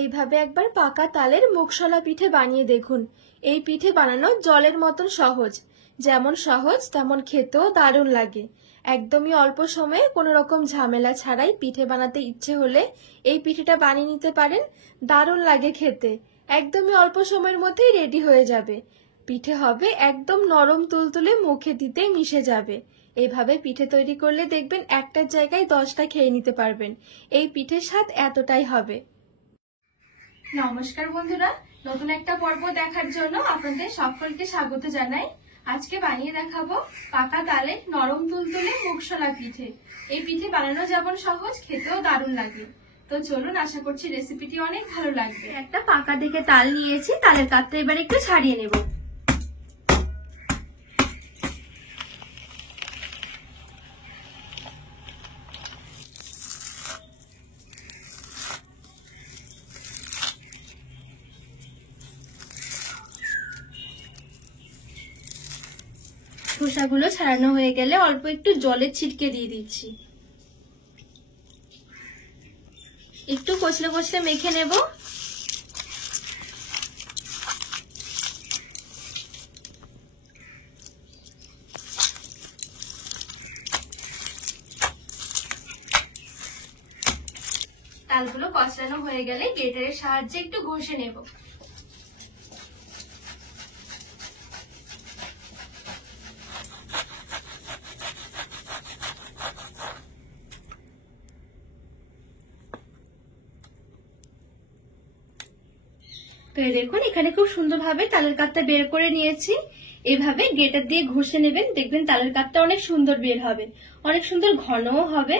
এইভাবে একবার পাকা তালের মুগশলা পিঠে বানিয়ে দেখুন। এই পিঠে বানানো জলের মতন সহজ, যেমন সহজ তেমন খেতেও দারুণ লাগে। একদমই অল্প সময়ে কোনো রকম ঝামেলা ছাড়াই পিঠে বানাতে ইচ্ছে হলে এই পিঠেটা বানিয়ে নিতে পারেন। দারুণ লাগে খেতে, একদমই অল্প সময়ের মধ্যেই রেডি হয়ে যাবে। পিঠে হবে একদম নরম তুলতুলে, মুখে দিতেই মিশে যাবে। এইভাবে পিঠে তৈরি করলে দেখবেন একটার জায়গায় 10টা খেয়ে নিতে পারবেন। এই পিঠের স্বাদ এতটাই হবে। নমস্কার বন্ধুরা, নতুন একটা পর্ব দেখার জন্য আপনাদের সকলকে স্বাগত জানাই। আজকে বানিয়ে দেখাবো পাকা তালের নরম তুলতুলে মুগশলা পিঠে। এই পিঠে বানানো যেমন সহজ, খেতেও দারুণ লাগে। তো চলুন, আশা করছি রেসিপিটি অনেক ভালো লাগবে। একটা পাকা দেখে তাল নিয়েছি, তালের কাতটা এবার একটু ছাড়িয়ে নেব। খোসাগুলো ছাড়ানো হয়ে গেলে অল্প একটু জলের ছিটকে দিয়ে দিচ্ছি। একটু কচলে কচলে মেখে নেব। তালগুলো কচলানো হয়ে গেলে গ্রেটারের সাহায্যে একটু ঘষে নেব। তো দেখুন, এখানে খুব সুন্দরভাবে তালের কাতটা বের করে নিয়েছি। এভাবে গ্রেটার দিয়ে ঘষে নেবেন, দেখবেন তালের কাতটা অনেক সুন্দর বের হবে, অনেক সুন্দর ঘনও হবে।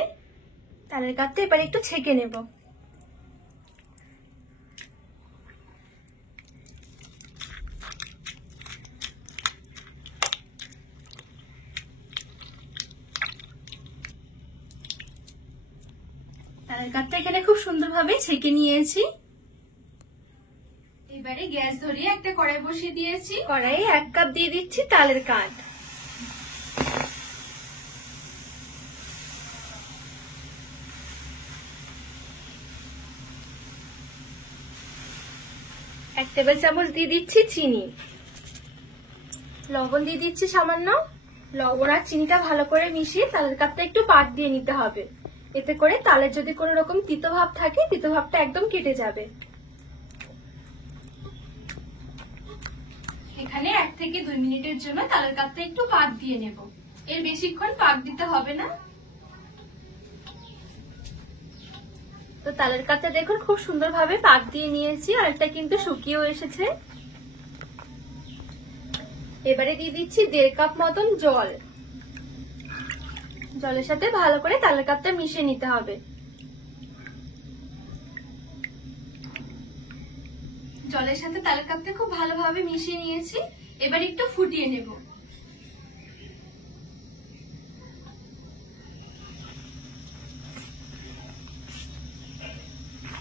তালের কাতটা এবার একটু ছেঁকে নেব। তালের কাতটা এখানে খুব সুন্দরভাবে ছেঁকে নিয়েছি। এবারে গ্যাস ধরিয়ে একটা কড়াই বসিয়ে দিয়েছি। কড়াইয়ে 1 কাপ দিয়ে দিচ্ছি তালের কাঠ। এক টেবিল চামচ দিয়ে দিচ্ছি চিনি। লবণ দিয়ে দিচ্ছি সামান্য। লবণ আর চিনিটা ভালো করে মিশিয়ে তালের কাঠটা একটু পাক দিয়ে নিতে হবে। এতে করে তালের যদি কোনো রকম তিতো ভাব থাকে, তিতো ভাবটা একদম কেটে যাবে। এখানে 1 থেকে 2 মিনিটের জন্য তালের কাঠটা একটু পাক দিয়ে নেব। এর বেশিক্ষণ পাক দিতে হবে না। তো তালের কাঠটা দেখুন খুব সুন্দরভাবে পাক দিয়ে নিয়েছি, আর একটা কিন্তু শুকিয়েও এসেছে। এবারে দিয়ে দিচ্ছি 1.5 কাপ মতন জল। জলের সাথে ভালো করে তালের কাঠটা মিশিয়ে নিতে হবে। জলের সাথে তালের কাঠটা খুব ভালোভাবে মিশিয়ে নিয়েছি। এবার একটু ফুটিয়ে নেব।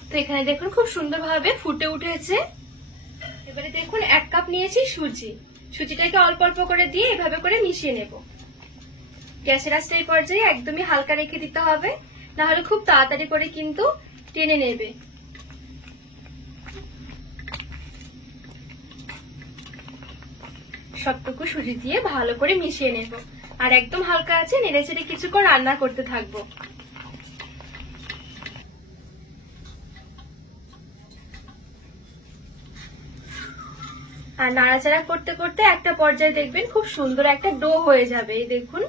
তো এখানে দেখুন খুব সুন্দরভাবে ফুটে উঠেছে। এবারে দেখুন 1 কাপ নিয়েছি সুজি। সুজিটাকে অল্প অল্প করে দিয়ে এভাবে করে মিশিয়ে নেব। গ্যাসের আঁচটা এই পর্যায়ে একদমই হালকা রেখে দিতে হবে, না হলে খুব তাড়াতাড়ি করে কিন্তু টেনে নেবে। সবটুকু সুজি দিয়ে ভালো করে মিশিয়ে নেব, আর একদম হালকা আছে নেড়ে চেড়ে কিছুক্ষণ রান্না করতে থাকবো। আর নাড়াচাড়া করতে করতে একটা পর্যায়ে দেখবেন খুব সুন্দর একটা ডো হয়ে যাবে। এই দেখুন,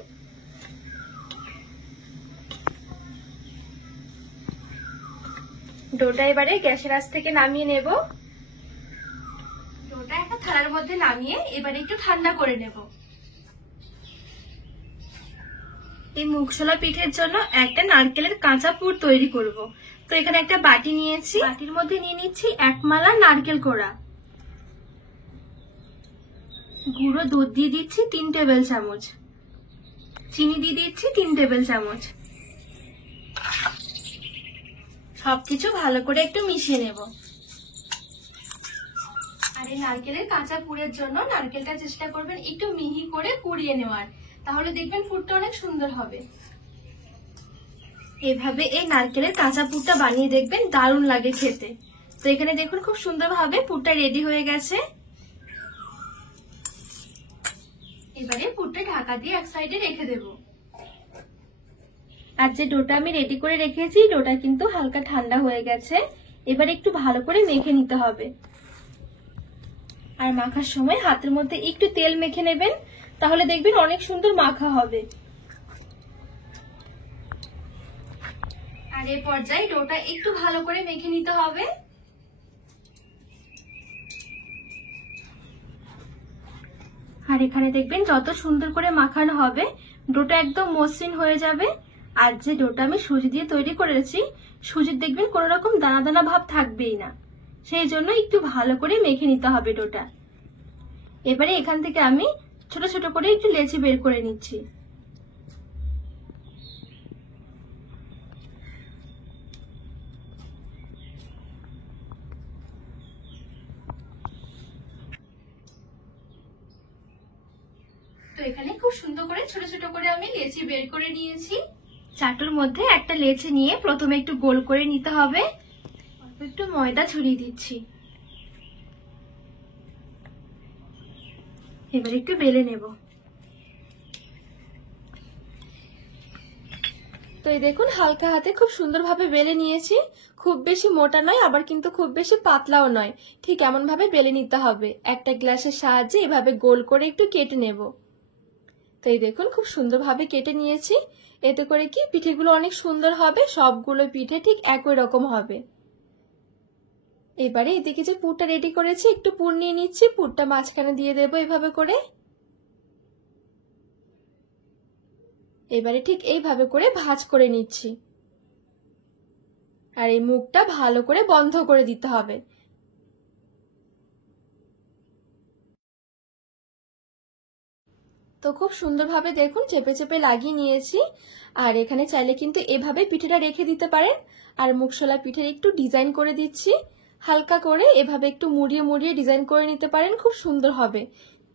ডোটা এবারে গ্যাসের আঁচ থেকে নামিয়ে নেব। ডোটা একটা থালার মধ্যে নামিয়ে এবারে একটু ঠান্ডা করে নেব। এই মুগশলা পিঠের জন্য একটা নারকেলের কাঁচা পুর তৈরি করব। তো এখানে একটা বাটি নিয়েছি, বাটির মধ্যে নিয়ে নিচ্ছি 1 মালা নারকেল কোড়া। গুঁড়ো দুধ দিয়ে দিচ্ছি 3 টেবিল চামচ। চিনি দিয়ে দিচ্ছি 3 টেবিল চামচ। সবকিছু ভালো করে একটু মিশিয়ে নেব। আর এই নারকেলের কাঁচা পুরের জন্য নারকেলটা চেষ্টা করবেন একটু মিহি করে কুড়িয়ে নেওয়ার, তাহলে দেখবেন পুরটা অনেক সুন্দর হবে। এভাবে এই নারকেলের কাঁচা পুরটা বানিয়ে দেখবেন, দারুণ লাগে খেতে। তো এখানে দেখুন খুব সুন্দরভাবে পুরটা রেডি হয়ে গেছে। এবারে পুরটা ঢাকা দিয়ে এক সাইডে রেখে দেব। আর যে ডোটা আমি রেডি করে রেখেছি, ডোটা কিন্তু হালকা ঠান্ডা হয়ে গেছে। এবারে একটু ভালো করে মেখে নিতে হবে। আর মাখার সময় হাতের মধ্যে একটু তেল মেখে নেবেন, তাহলে দেখবেন অনেক সুন্দর মাখা হবে। আর এই পর্যায়ে ডোটা একটু ভালো করে মেখে নিতে হবে। আর এখানে দেখবেন যত সুন্দর করে মাখানো হবে ডোটা একদম মসৃণ হয়ে যাবে। আর যে ডোটা আমি সুজি দিয়ে তৈরি করেছি, সুজির দেখবেন কোনো রকম দানা দানা ভাব থাকবেই না। সেই জন্য একটু ভালো করে মেখে নিতে হবে ডোটা। এবারে এখান থেকে আমি ছোট ছোট করে একটু লেচি বের করে নিচ্ছি। তো এখানে খুব সুন্দর করে ছোট ছোট করে আমি লেচি বের করে নিয়েছি। চাটুর মধ্যে একটা লেচি নিয়ে প্রথমে একটু গোল করে নিতে হবে। একটু ময়দা ছড়িয়ে দিচ্ছি। এবার একটু বেলে নেব। তো এই দেখুন হালকা হাতে খুব সুন্দরভাবে বেলে নিয়েছি। খুব বেশি মোটা নয়, আবার কিন্তু খুব বেশি পাতলাও নয়, ঠিক এমন ভাবে বেলে নিতে হবে। একটা গ্লাসের সাহায্যে এভাবে গোল করে একটু কেটে নেব। তো এই দেখুন খুব সুন্দরভাবে কেটে নিয়েছি। এতে করে কি পিঠেগুলো অনেক সুন্দর হবে, সবগুলো পিঠে ঠিক একই রকম হবে। এবারে এদিকে যে পুরটা রেডি করেছি, একটু পুর নিয়ে নিচ্ছি। পুরটা মাঝখানে দিয়ে দেবো এভাবে করে। এবারে ঠিক এইভাবে করে ভাঁজ করে নিচ্ছি। আর এই মুখটা ভালো করে বন্ধ করে দিতে হবে। তো খুব সুন্দরভাবে দেখুন চেপে চেপে লাগিয়ে নিয়েছি। আর এখানে চাইলে কিন্তু এভাবে পিঠেটা রেখে দিতে পারেন। আর মুগশলা পিঠের একটু ডিজাইন করে দিচ্ছি। হালকা করে এভাবে একটু মুড়িয়ে মুড়িয়ে ডিজাইন করে নিতে পারেন, খুব সুন্দর হবে।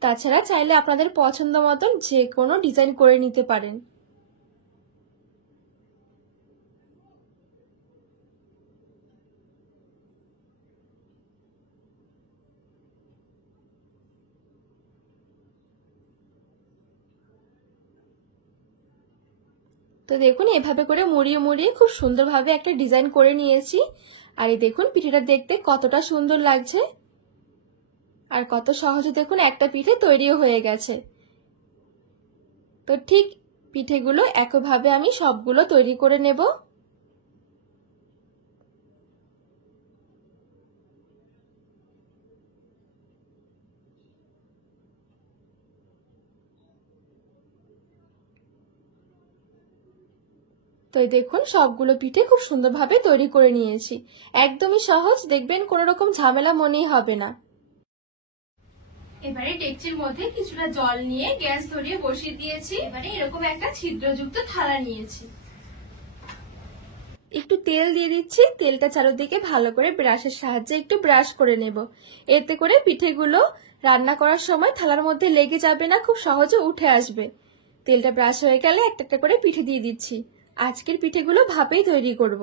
তাছাড়া চাইলে আপনাদের পছন্দ মতন যে কোনো ডিজাইন করে নিতে পারেন। তো দেখুন এভাবে করে মুড়িয়ে মুড়িয়ে খুব সুন্দরভাবে একটা ডিজাইন করে নিয়েছি। আর এই দেখুন পিঠেটা দেখতে কতটা সুন্দর লাগছে। আর কত সহজে দেখুন একটা পিঠে তৈরিও হয়ে গেছে। তো ঠিক পিঠেগুলো একইভাবে আমি সবগুলো তৈরি করে নেব। তো এই দেখুন সবগুলো পিঠে খুব সুন্দরভাবে তৈরি করে নিয়েছি। একদমই সহজ, দেখবেন কোনো রকম ঝামেলা মনেই হবে না। এবারে ডেকচির মধ্যে কিছুটা জল নিয়ে গ্যাস ধরিয়ে বসিয়ে দিয়েছি। এবারে এরকম একটা ছিদ্রযুক্ত থালা নিয়েছি। একটু তেল দিয়ে দিচ্ছি। তেলটা চারিদিকে ভালো করে ব্রাশের সাহায্যে একটু ব্রাশ করে নেব। এতে করে পিঠেগুলো রান্না করার সময় থালার মধ্যে লেগে যাবে না, খুব সহজে উঠে আসবে। তেলটা ব্রাশ হয়ে গেলে একটা একটা করে পিঠে দিয়ে দিচ্ছি। আজকের পিঠেগুলো ভাপেই তৈরি করব।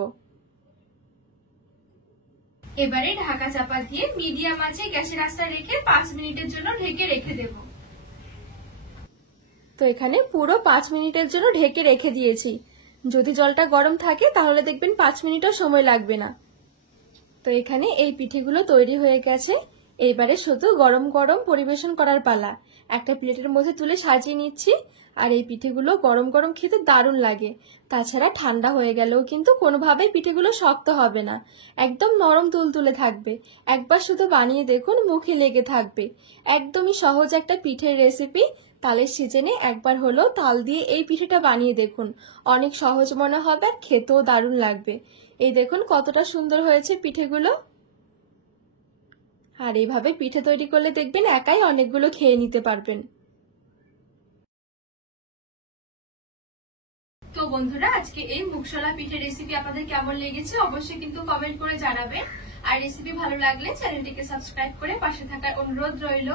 এবারে ঢাকা চাপা দিয়ে মিডিয়াম আঁচে গ্যাসের আঁচটা রেখে 5 মিনিটের জন্য ঢেকে রেখে দেব। তো এখানে পুরো 5 মিনিটের জন্য ঢেকে রেখে দিয়েছি। যদি জলটা গরম থাকে তাহলে দেখবেন 5 মিনিটও সময় লাগবে না। তো এখানে এই পিঠেগুলো তৈরি হয়ে গেছে। এইবারে শুধু গরম গরম পরিবেশন করার পালা। একটা প্লেটের মধ্যে তুলে সাজিয়ে নিচ্ছি। আর এই পিঠেগুলো গরম গরম খেতে দারুণ লাগে। তাছাড়া ঠান্ডা হয়ে গেলেও কিন্তু কোনোভাবেই পিঠেগুলো শক্ত হবে না, একদম নরম তুলতুলে থাকবে। একবার শুধু বানিয়ে দেখুন, মুখে লেগে থাকবে। একদমই সহজ একটা পিঠের রেসিপি। তালের সিজনে একবার হলো তাল দিয়ে এই পিঠেটা বানিয়ে দেখুন, অনেক সহজ মনে হবে আর খেতেও দারুণ লাগবে। এই দেখুন কতটা সুন্দর হয়েছে পিঠেগুলো। আর এইভাবে পিঠে তৈরি করলে দেখবেন একাই অনেকগুলো খেয়ে নিতে পারবেন। তো বন্ধুরা, আজকে এই মুগশলা পিঠের রেসিপি আপনাদের কেমন লেগেছে অবশ্যই কিন্তু কমেন্ট করে জানাবেন। আর রেসিপি ভালো লাগলে চ্যানেলটিকে সাবস্ক্রাইব করে পাশে থাকার অনুরোধ রইল।